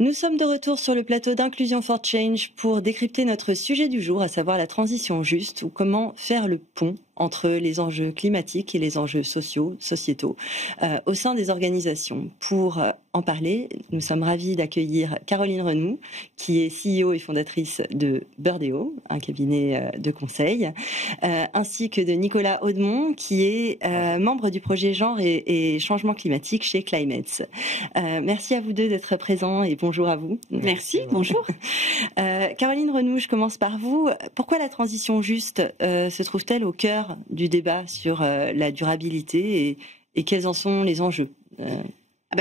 Nous sommes de retour sur le plateau d'Inclusion for Change pour décrypter notre sujet du jour, à savoir la transition juste ou comment faire le pont entre les enjeux climatiques et les enjeux sociétaux au sein des organisations. Pour en parler, nous sommes ravis d'accueillir Caroline Renoux, qui est CEO et fondatrice de Birdeo, un cabinet de conseil, ainsi que de Nicolas Audemont, qui est membre du projet Genre et Changement climatique chez Climates. Merci à vous deux d'être présents et bonjour à vous. Merci, bonjour. Caroline Renoux, je commence par vous. Pourquoi la transition juste se trouve-t-elle au cœur du débat sur la durabilité et quels en sont les enjeux?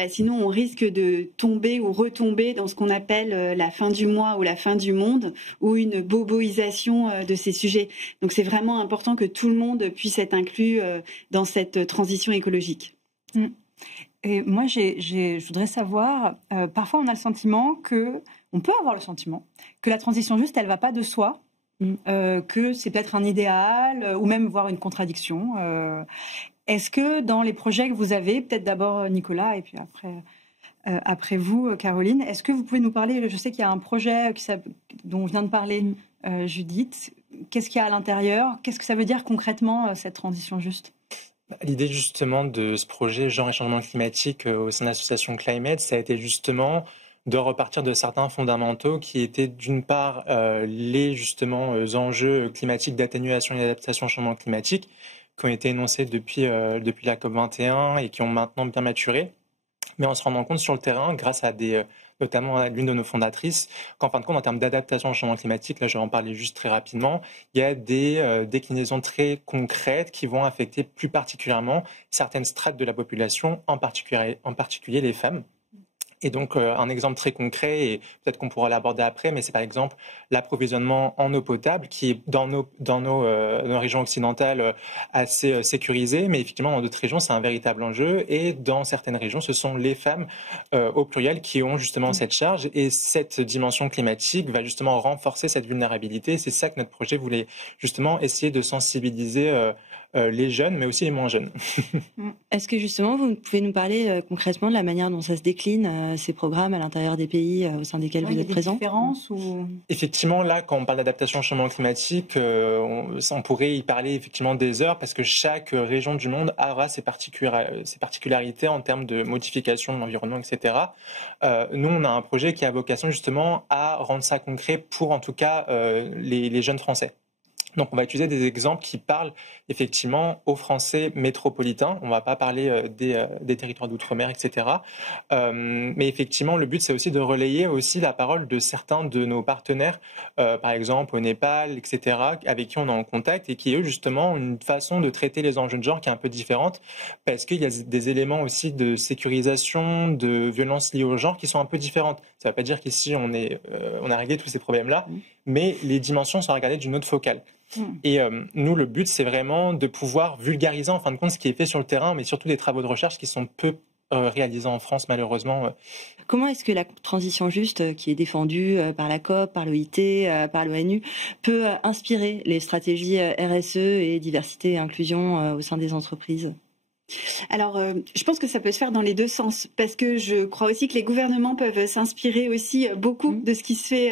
Sinon, on risque de tomber ou retomber dans ce qu'on appelle la fin du mois ou la fin du monde, ou une boboisation de ces sujets. Donc c'est vraiment important que tout le monde puisse être inclus dans cette transition écologique. Et moi, je voudrais savoir, parfois on a le sentiment on peut avoir le sentiment que la transition juste, elle ne va pas de soi, que c'est peut-être un idéal, ou même voire une contradiction. Est-ce que dans les projets que vous avez, peut-être d'abord Nicolas et puis après vous, Caroline, est-ce que vous pouvez nous parler, je sais qu'il y a un projet dont vient de parler Judith, qu'est-ce qu'il y a à l'intérieur? Qu'est-ce que ça veut dire concrètement cette transition juste? L'idée justement de ce projet Genre et Changement climatique au sein de l'association Climate, ça a été justement de repartir de certains fondamentaux qui étaient d'une part les justement enjeux climatiques d'atténuation et d'adaptation au changement climatique qui ont été énoncés depuis la COP21 et qui ont maintenant bien maturé. Mais en se rendant compte sur le terrain, grâce à notamment à l'une de nos fondatrices, qu'en fin de compte, en termes d'adaptation au changement climatique, là je vais en parler juste très rapidement, il y a des déclinaisons très concrètes qui vont affecter plus particulièrement certaines strates de la population, en particulier les femmes. Et donc, un exemple très concret, et peut-être qu'on pourra l'aborder après, mais c'est par exemple l'approvisionnement en eau potable qui est dans nos régions occidentales assez sécurisé, mais effectivement dans d'autres régions c'est un véritable enjeu, et dans certaines régions ce sont les femmes au pluriel qui ont justement cette charge, et cette dimension climatique va justement renforcer cette vulnérabilité. C'est ça que notre projet voulait justement essayer de sensibiliser les jeunes, mais aussi les moins jeunes. Est-ce que justement, vous pouvez nous parler concrètement de la manière dont ça se décline, ces programmes à l'intérieur des pays au sein desquels vous êtes présents? Différences ou... Effectivement, là, quand on parle d'adaptation au changement climatique, on pourrait y parler effectivement des heures, parce que chaque région du monde aura ses particularités en termes de modification de l'environnement, etc. Nous, on a un projet qui a vocation justement à rendre ça concret pour, en tout cas, les jeunes Français. Donc on va utiliser des exemples qui parlent effectivement aux Français métropolitains. On ne va pas parler des territoires d'outre-mer, etc. Mais effectivement, le but, c'est aussi de relayer aussi la parole de certains de nos partenaires, par exemple au Népal, etc., avec qui on est en contact et qui, eux, justement, ont une façon de traiter les enjeux de genre qui est un peu différente, parce qu'il y a des éléments aussi de sécurisation, de violence liées au genre qui sont un peu différentes. Ça ne veut pas dire qu'ici, on a réglé tous ces problèmes-là, mais les dimensions sont regardées d'une autre focale. Et nous, le but, c'est vraiment de pouvoir vulgariser en fin de compte ce qui est fait sur le terrain, mais surtout des travaux de recherche qui sont peu réalisés en France, malheureusement. Comment est-ce que la transition juste, qui est défendue par la COP, par l'OIT, par l'ONU, peut inspirer les stratégies RSE et diversité et inclusion au sein des entreprises ? Alors, je pense que ça peut se faire dans les deux sens, parce que je crois aussi que les gouvernements peuvent s'inspirer aussi beaucoup de ce qui se fait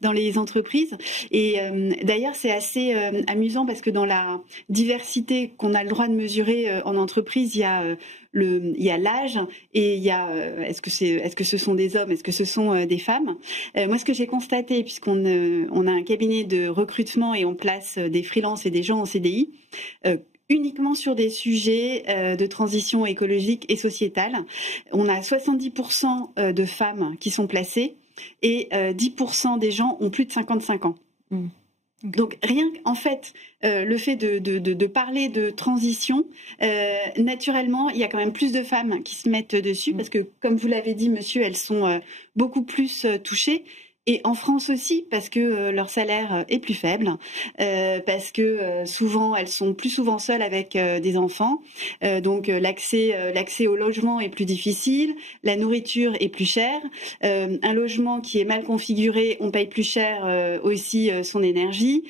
dans les entreprises. Et d'ailleurs, c'est assez amusant parce que dans la diversité qu'on a le droit de mesurer en entreprise, il y a l'âge et il y a est-ce que ce sont des hommes, est-ce que ce sont des femmes. Moi, ce que j'ai constaté, puisqu'on a un cabinet de recrutement et on place des freelances et des gens en CDI, uniquement sur des sujets de transition écologique et sociétale. On a 70% de femmes qui sont placées et 10% des gens ont plus de 55 ans. Donc rien qu'en fait, le fait de parler de transition, naturellement, il y a quand même plus de femmes qui se mettent dessus parce que, comme vous l'avez dit, monsieur, elles sont beaucoup plus touchées. Et en France aussi, parce que leur salaire est plus faible, parce que souvent elles sont plus souvent seules avec des enfants, donc l'accès au logement est plus difficile, la nourriture est plus chère, un logement qui est mal configuré, on paye plus cher aussi son énergie.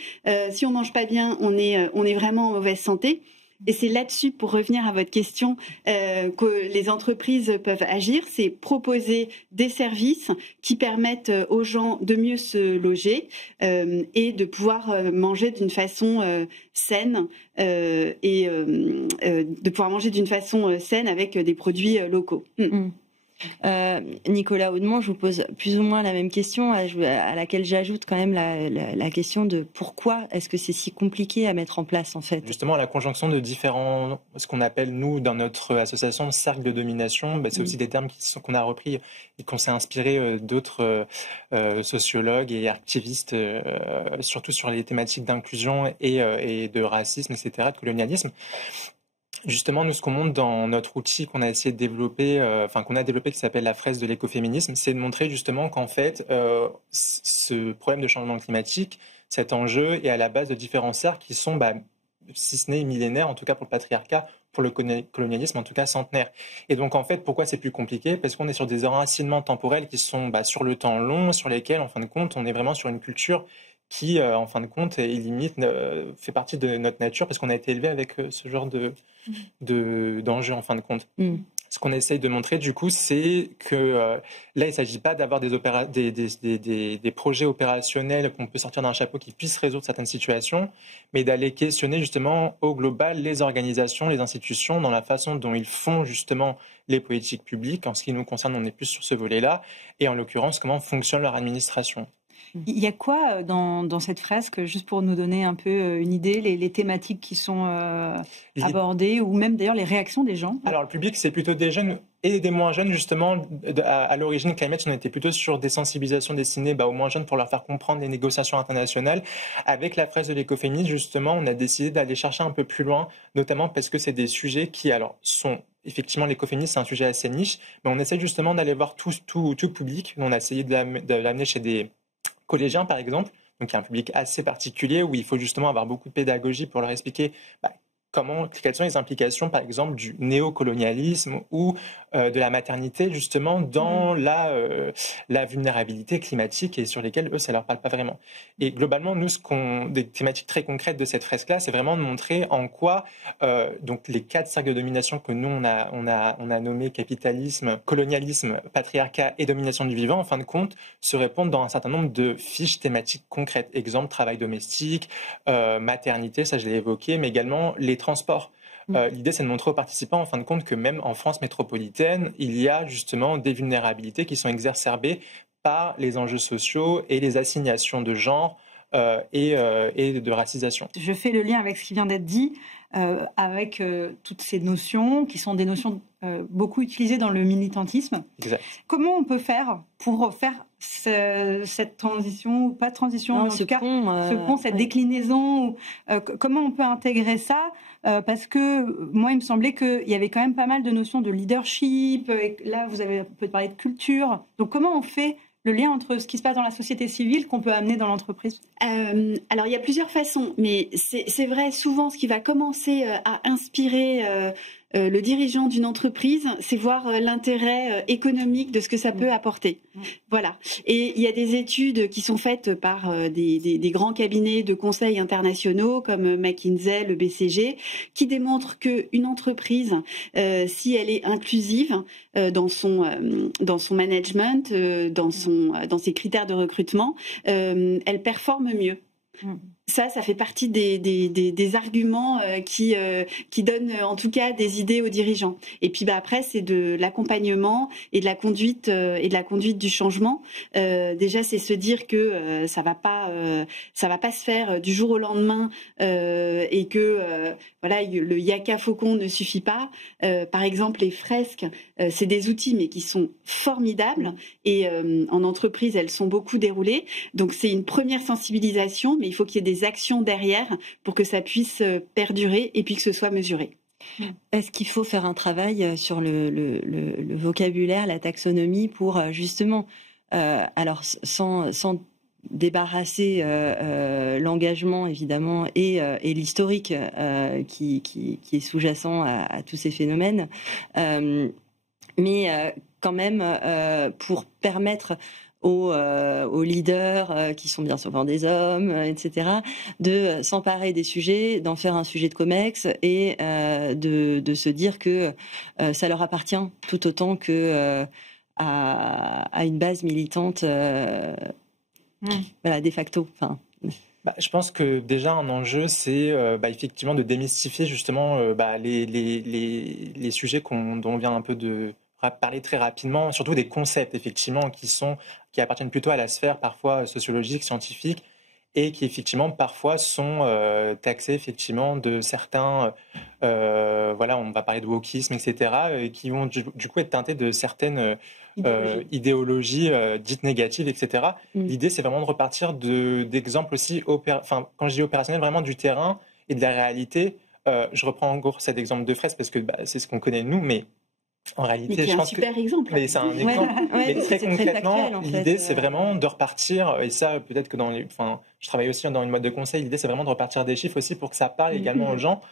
Si on mange pas bien, on est vraiment en mauvaise santé. Et c'est là-dessus, pour revenir à votre question, que les entreprises peuvent agir, c'est proposer des services qui permettent aux gens de mieux se loger et de pouvoir manger d'une façon saine de pouvoir manger d'une façon saine avec des produits locaux. Nicolas Audemont, je vous pose plus ou moins la même question à laquelle j'ajoute quand même la question de pourquoi est-ce que c'est si compliqué à mettre en place en fait. Justement, la conjonction de différents, ce qu'on appelle nous dans notre association cercle de domination, c'est aussi des termes qu'on a repris et qu'on s'est inspiré d'autres sociologues et activistes, surtout sur les thématiques d'inclusion et de racisme, etc., de colonialisme. Justement, nous, ce qu'on montre dans notre outil qu'on a essayé de développer, qui s'appelle la fresque de l'écoféminisme, c'est de montrer justement qu'en fait, ce problème de changement climatique, cet enjeu est à la base de différents cercles qui sont, si ce n'est millénaires, en tout cas pour le patriarcat, pour le colonialisme, en tout cas centenaire. Et donc, en fait, pourquoi c'est plus compliqué ? Parce qu'on est sur des enracinements temporels qui sont sur le temps long, sur lesquels, en fin de compte, on est vraiment sur une culture qui, en fin de compte, est limite, fait partie de notre nature parce qu'on a été élevé avec ce genre d'enjeux, en fin de compte. Ce qu'on essaye de montrer, du coup, c'est que là, il ne s'agit pas d'avoir des projets opérationnels qu'on peut sortir d'un chapeau qui puissent résoudre certaines situations, mais d'aller questionner justement au global les organisations, les institutions, dans la façon dont ils font justement les politiques publiques. En ce qui nous concerne, on est plus sur ce volet-là, et en l'occurrence, comment fonctionne leur administration. Il y a quoi dans cette fresque, juste pour nous donner un peu une idée, les thématiques qui sont abordées, ou même d'ailleurs les réactions des gens? Alors le public, c'est plutôt des jeunes et des moins jeunes, justement. À l'origine, Climate, on était plutôt sur des sensibilisations destinées aux moins jeunes pour leur faire comprendre les négociations internationales. Avec la fresque de l'écoféminisme, justement, on a décidé d'aller chercher un peu plus loin, notamment parce que c'est des sujets qui sont... Effectivement, l'écoféminisme, c'est un sujet assez niche, mais on essaie justement d'aller voir tout public. On a essayé de l'amener chez des collégiens, par exemple, donc il y a un public assez particulier où il faut justement avoir beaucoup de pédagogie pour leur expliquer quelles sont les implications, par exemple, du néocolonialisme ou de la maternité, justement, dans la vulnérabilité climatique et sur lesquelles, eux, ça leur parle pas vraiment. Et globalement, nous, des thématiques très concrètes de cette fresque-là, c'est vraiment de montrer en quoi donc les 4 cercles de domination que nous, on a nommé capitalisme, colonialisme, patriarcat et domination du vivant, en fin de compte, se répondent dans un certain nombre de fiches thématiques concrètes. Exemple, travail domestique, maternité, ça je l'ai évoqué, mais également les transports. L'idée, c'est de montrer aux participants, en fin de compte, que même en France métropolitaine, il y a justement des vulnérabilités qui sont exacerbées par les enjeux sociaux et les assignations de genre et de racisation. Je fais le lien avec ce qui vient d'être dit, avec toutes ces notions qui sont des notions beaucoup utilisées dans le militantisme. Exact. Comment on peut faire pour faire cette transition, ou pas de transition, en tout cas, ce pont, cette déclinaison, comment on peut intégrer ça, parce que moi, il me semblait qu'il y avait quand même pas mal de notions de leadership, et là, vous avez peut-être parlé de culture. Donc, comment on fait le lien entre ce qui se passe dans la société civile qu'on peut amener dans l'entreprise? Alors, il y a plusieurs façons, mais c'est vrai, souvent, ce qui va commencer à inspirer le dirigeant d'une entreprise, c'est voir l'intérêt économique de ce que ça peut apporter. Voilà. Et il y a des études qui sont faites par des grands cabinets de conseil internationaux comme McKinsey, le BCG, qui démontrent qu'une entreprise, si elle est inclusive dans son management, dans ses critères de recrutement, elle performe mieux. Ça fait partie des arguments qui donnent en tout cas des idées aux dirigeants. Et puis après, c'est de l'accompagnement et de la conduite du changement. Déjà, c'est se dire que ça va pas se faire du jour au lendemain et que le yaka faucon ne suffit pas. Par exemple, les fresques, c'est des outils mais qui sont formidables et en entreprise, elles sont beaucoup déroulées. Donc c'est une première sensibilisation, mais il faut qu'il y ait des actions derrière pour que ça puisse perdurer et puis que ce soit mesuré. Est-ce qu'il faut faire un travail sur le vocabulaire, la taxonomie pour justement, alors sans débarrasser l'engagement évidemment et l'historique qui est sous-jacent à tous ces phénomènes, mais quand même pour permettre aux leaders qui sont bien souvent des hommes, etc., de s'emparer des sujets, d'en faire un sujet de comex et de se dire que ça leur appartient tout autant que à une base militante voilà, de facto. Enfin. Je pense que déjà un enjeu, c'est effectivement de démystifier justement les sujets dont on vient un peu de parler très rapidement, surtout des concepts effectivement qui appartiennent plutôt à la sphère parfois sociologique, scientifique, et qui effectivement parfois sont taxés effectivement de certains, on va parler de wokisme, etc., qui vont du coup être teintés de certaines idéologies dites négatives, etc. L'idée, c'est vraiment de repartir d'exemples aussi, quand je dis opérationnel, vraiment du terrain et de la réalité. Je reprends en gros cet exemple de Fraisse parce que c'est ce qu'on connaît nous, mais en réalité, je pense que c'est un super exemple. Mais c'est un exemple. Mais très concrètement, l'idée, c'est vraiment de repartir. Et ça, peut-être que je travaille aussi dans une mode de conseil. L'idée, c'est vraiment de repartir des chiffres aussi pour que ça parle également aux gens.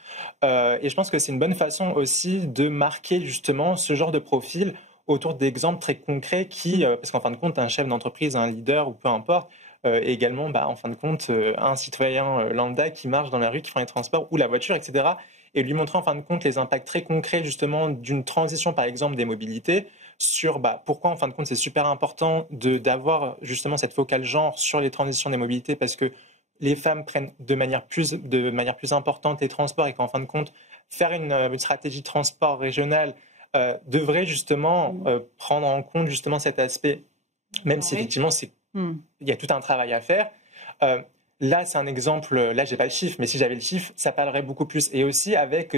Et je pense que c'est une bonne façon aussi de marquer justement ce genre de profil autour d'exemples très concrets parce qu'en fin de compte, un chef d'entreprise, un leader ou peu importe, également, en fin de compte, un citoyen lambda qui marche dans la rue, qui prend les transports ou la voiture, etc. Et lui montrer en fin de compte les impacts très concrets justement d'une transition par exemple des mobilités sur pourquoi en fin de compte c'est super important d'avoir justement cette focale genre sur les transitions des mobilités parce que les femmes prennent de manière plus importante les transports et qu'en fin de compte faire une stratégie de transport régionale devrait justement prendre en compte justement cet aspect même si effectivement il y a tout un travail à faire. Là, c'est un exemple. Là, j'ai pas le chiffre, mais si j'avais le chiffre, ça parlerait beaucoup plus. Et aussi avec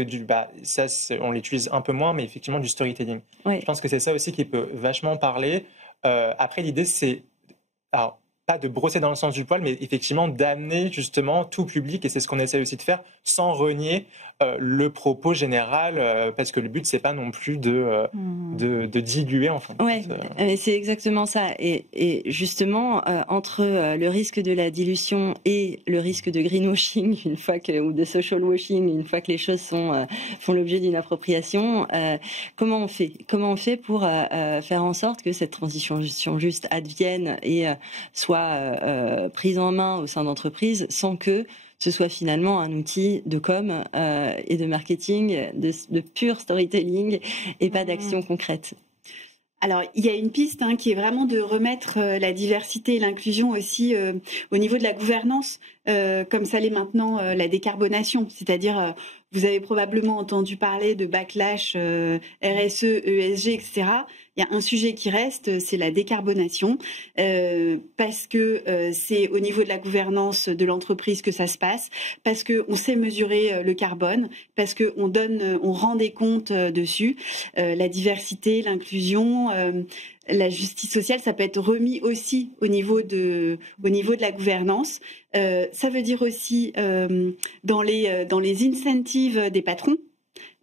on l'utilise un peu moins, mais effectivement du storytelling. Oui. Je pense que c'est ça aussi qui peut vachement parler. Après, l'idée, c'est pas de brosser dans le sens du poil, mais effectivement d'amener justement tout public, et c'est ce qu'on essaie aussi de faire, sans renier le propos général, parce que le but c'est pas non plus de diluer en fin de compte. C'est exactement ça. Et justement entre le risque de la dilution et le risque de greenwashing ou de social washing une fois que les choses font l'objet d'une appropriation, comment on fait pour faire en sorte que cette transition juste advienne et soit prise en main au sein d'entreprises sans que ce soit finalement un outil de com et de marketing, de pur storytelling et pas d'action concrète. Alors, il y a une piste qui est vraiment de remettre la diversité et l'inclusion aussi au niveau de la gouvernance, comme ça l'est maintenant la décarbonation. C'est-à-dire, vous avez probablement entendu parler de backlash RSE, ESG, etc. Il y a un sujet qui reste, c'est la décarbonation, parce que c'est au niveau de la gouvernance de l'entreprise que ça se passe, parce que on sait mesurer le carbone, parce que on rend des comptes dessus. La diversité, l'inclusion, la justice sociale, ça peut être remis aussi au niveau de la gouvernance. Ça veut dire aussi dans les incentives des patrons.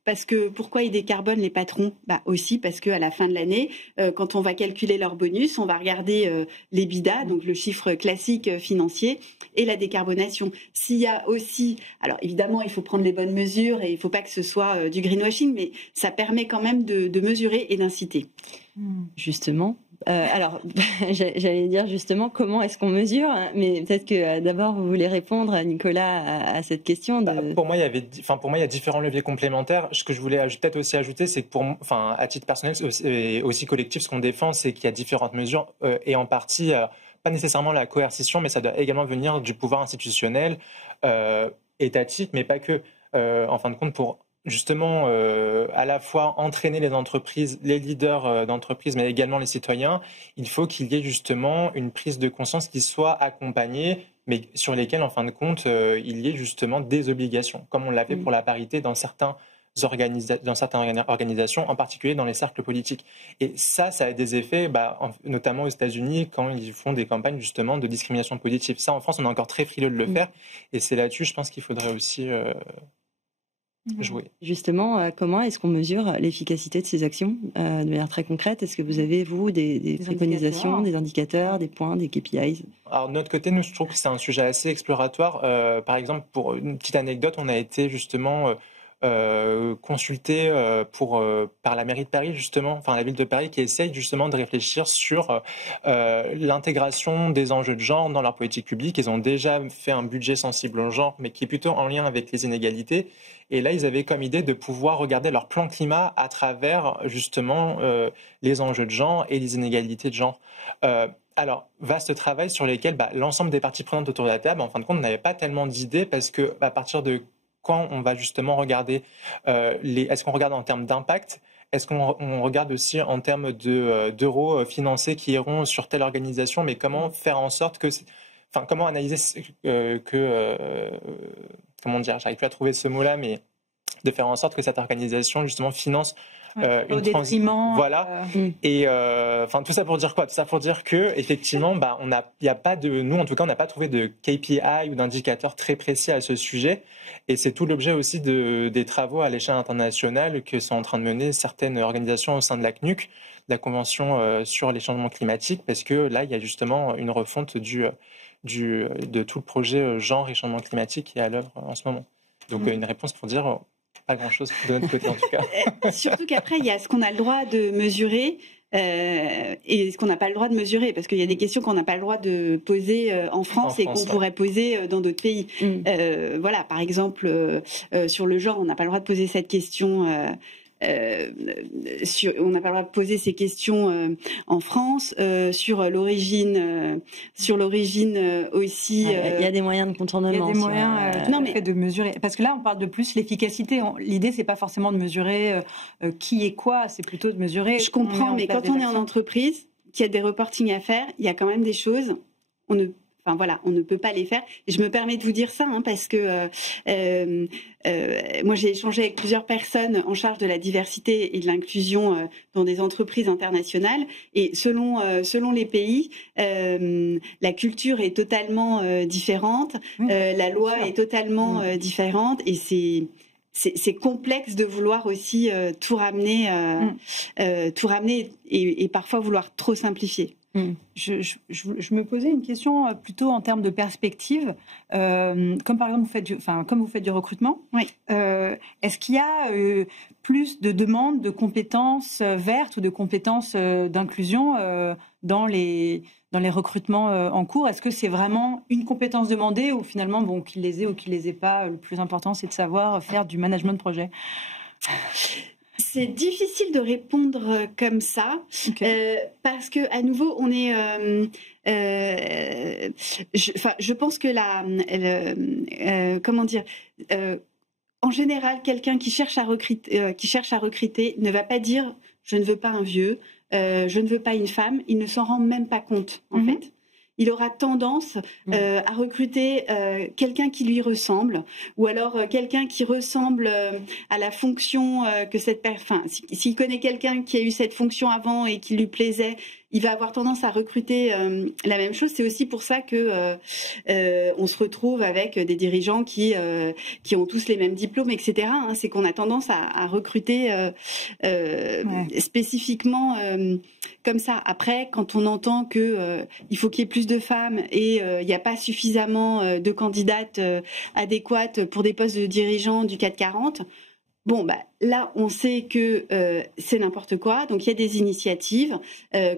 Parce que pourquoi ils décarbonent les patrons ? Aussi parce qu'à la fin de l'année, quand on va calculer leur bonus, on va regarder l'EBITDA, donc le chiffre classique financier, et la décarbonation. S'il y a aussi, alors évidemment, il faut prendre les bonnes mesures et il ne faut pas que ce soit du greenwashing, mais ça permet quand même de mesurer et d'inciter. Justement. Alors, j'allais dire justement comment est-ce qu'on mesure, mais peut-être que d'abord vous voulez répondre, Nicolas, à cette question. Pour moi, il y a différents leviers complémentaires. Ce que je voulais peut-être aussi ajouter, c'est que à titre personnel et aussi collectif, ce qu'on défend, c'est qu'il y a différentes mesures et en partie, pas nécessairement la coercition, mais ça doit également venir du pouvoir institutionnel, étatique, mais pas que. En fin de compte, pour justement à la fois entraîner les entreprises, les leaders d'entreprises, mais également les citoyens, il faut qu'il y ait justement une prise de conscience qui soit accompagnée, mais sur lesquelles, en fin de compte, il y ait justement des obligations, comme on l'a fait pour la parité dans certaines organisations, en particulier dans les cercles politiques. Et ça a des effets, notamment aux États-Unis, quand ils font des campagnes justement de discrimination positive. Ça, en France, on est encore très frileux de le faire, et c'est là-dessus, je pense qu'il faudrait aussi jouer. Justement, comment est-ce qu'on mesure l'efficacité de ces actions de manière très concrète ? Est-ce que vous avez, vous, des préconisations, des indicateurs, des points, des KPIs ? Alors, de notre côté, nous, je trouve que c'est un sujet assez exploratoire. Par exemple, pour une petite anecdote, on a été justement consulté par la mairie de Paris, justement, enfin la ville de Paris, qui essaye justement de réfléchir sur l'intégration des enjeux de genre dans leur politique publique. Ils ont déjà fait un budget sensible au genre, mais qui est plutôt en lien avec les inégalités. Et là, ils avaient comme idée de pouvoir regarder leur plan climat à travers justement les enjeux de genre et les inégalités de genre. Alors, vaste travail sur lesquels l'ensemble des parties prenantes autour de la table, en fin de compte, n'avait pas tellement d'idées parce que à partir de quand on va justement regarder, est-ce qu'on regarde en termes d'impact? Est-ce qu'on regarde aussi en termes d'euros financés qui iront sur telle organisation? Mais comment faire en sorte que, comment analyser comment dire, j'arrive plus à trouver ce mot-là, mais de faire en sorte que cette organisation justement finance au détriment. Voilà. Et tout ça pour dire quoi? Tout ça pour dire que effectivement, il y a pas de, nous en tout cas, on n'a pas trouvé de KPI ou d'indicateur très précis à ce sujet. Et c'est tout l'objet aussi des travaux à l'échelle internationale que sont en train de mener certaines organisations au sein de la CNUC, la Convention sur les changements climatiques, parce que là, il y a justement une refonte de tout le projet genre et changement climatique qui est à l'œuvre en ce moment. Donc une réponse pour dire pas grand-chose de notre côté en tout cas. Surtout qu'après, il y a ce qu'on a le droit de mesurer et ce qu'on n'a pas le droit de mesurer, parce qu'il y a des questions qu'on n'a pas le droit de poser en France et qu'on pourrait poser dans d'autres pays. Voilà, par exemple, sur le genre, on n'a pas le droit de poser cette question. On n'a pas le droit de poser ces questions en France, sur l'origine aussi. Il y a des moyens de contournement. Il y a des moyens de mesurer. Parce que là, on parle de plus l'efficacité. L'idée, c'est pas forcément de mesurer qui est quoi, c'est plutôt de mesurer. Je comprends, mais quand on est en entreprise, qu'il y a des reportings à faire, il y a quand même des choses. On ne peut pas les faire. Et je me permets de vous dire ça parce que moi j'ai échangé avec plusieurs personnes en charge de la diversité et de l'inclusion dans des entreprises internationales. Et selon les pays, la culture est totalement différente, la loi est totalement différente, et c'est complexe de vouloir aussi tout ramener et parfois vouloir trop simplifier. Je me posais une question plutôt en termes de perspective, comme par exemple comme vous faites du recrutement. Oui. Est-ce qu'il y a plus de demandes de compétences vertes ou de compétences d'inclusion dans les recrutements en cours? Est-ce que c'est vraiment une compétence demandée, ou finalement, qu'il les ait ou qu'il les ait pas, le plus important c'est de savoir faire du management de projet? C'est difficile de répondre comme ça, parce que à nouveau on est. Je pense que comment dire. En général, quelqu'un qui cherche à recruter, ne va pas dire je ne veux pas un vieux, je ne veux pas une femme. Il ne s'en rend même pas compte en fait. Il aura tendance à recruter quelqu'un qui lui ressemble, ou alors quelqu'un qui ressemble à la fonction que cette personne. Enfin, s'il connaît quelqu'un qui a eu cette fonction avant et qui lui plaisait, il va avoir tendance à recruter la même chose. C'est aussi pour ça que on se retrouve avec des dirigeants qui ont tous les mêmes diplômes, etc. C'est qu'on a tendance à recruter spécifiquement comme ça. Après, quand on entend que il faut qu'il y ait plus de femmes et il n'y a pas suffisamment de candidates adéquates pour des postes de dirigeants du CAC 40. Bon, là, on sait que c'est n'importe quoi. Donc, il y a des initiatives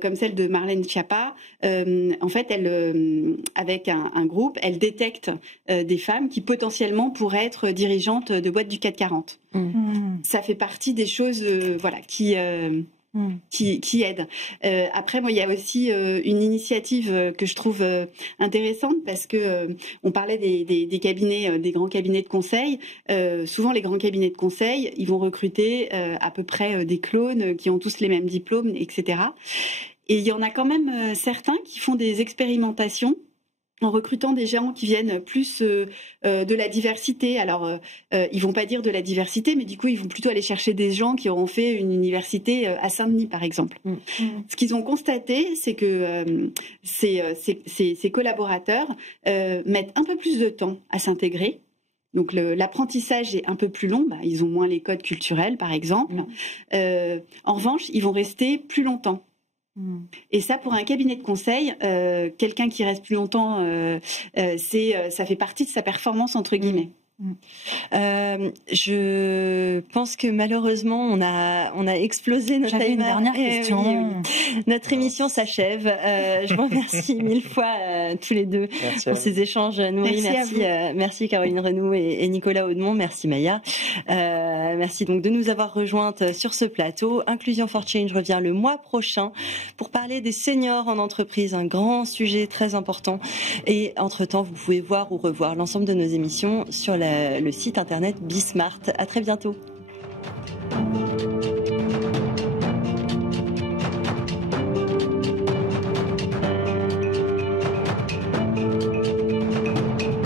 comme celle de Marlène Schiappa. En fait, elle, avec un groupe, elle détecte des femmes qui potentiellement pourraient être dirigeantes de boîtes du CAC 40. Ça fait partie des choses, qui aide. Après, moi, il y a aussi une initiative que je trouve intéressante, parce que on parlait des cabinets, des grands cabinets de conseil. Souvent, les grands cabinets de conseil, ils vont recruter à peu près des clones qui ont tous les mêmes diplômes, etc. Et il y en a quand même certains qui font des expérimentations en recrutant des gens qui viennent plus de la diversité. Alors, ils vont pas dire de la diversité, mais du coup, ils vont plutôt aller chercher des gens qui auront fait une université à Saint-Denis, par exemple. Ce qu'ils ont constaté, c'est que ces collaborateurs mettent un peu plus de temps à s'intégrer. Donc, l'apprentissage est un peu plus long. Ils ont moins les codes culturels, par exemple. En revanche, ils vont rester plus longtemps. Et ça, pour un cabinet de conseil, quelqu'un qui reste plus longtemps, ça fait partie de sa performance, entre guillemets. Je pense que malheureusement on a explosé notre J'avais une dernière question. Notre émission s'achève. Je vous remercie mille fois tous les deux pour ces échanges nourris. Merci Caroline Renoux et Nicolas Audemont. Merci Maya. Merci donc de nous avoir rejointes sur ce plateau. Inclusion for Change revient le mois prochain pour parler des seniors en entreprise, un grand sujet très important. Et entre-temps, vous pouvez voir ou revoir l'ensemble de nos émissions sur le site internet Bismart. À très bientôt.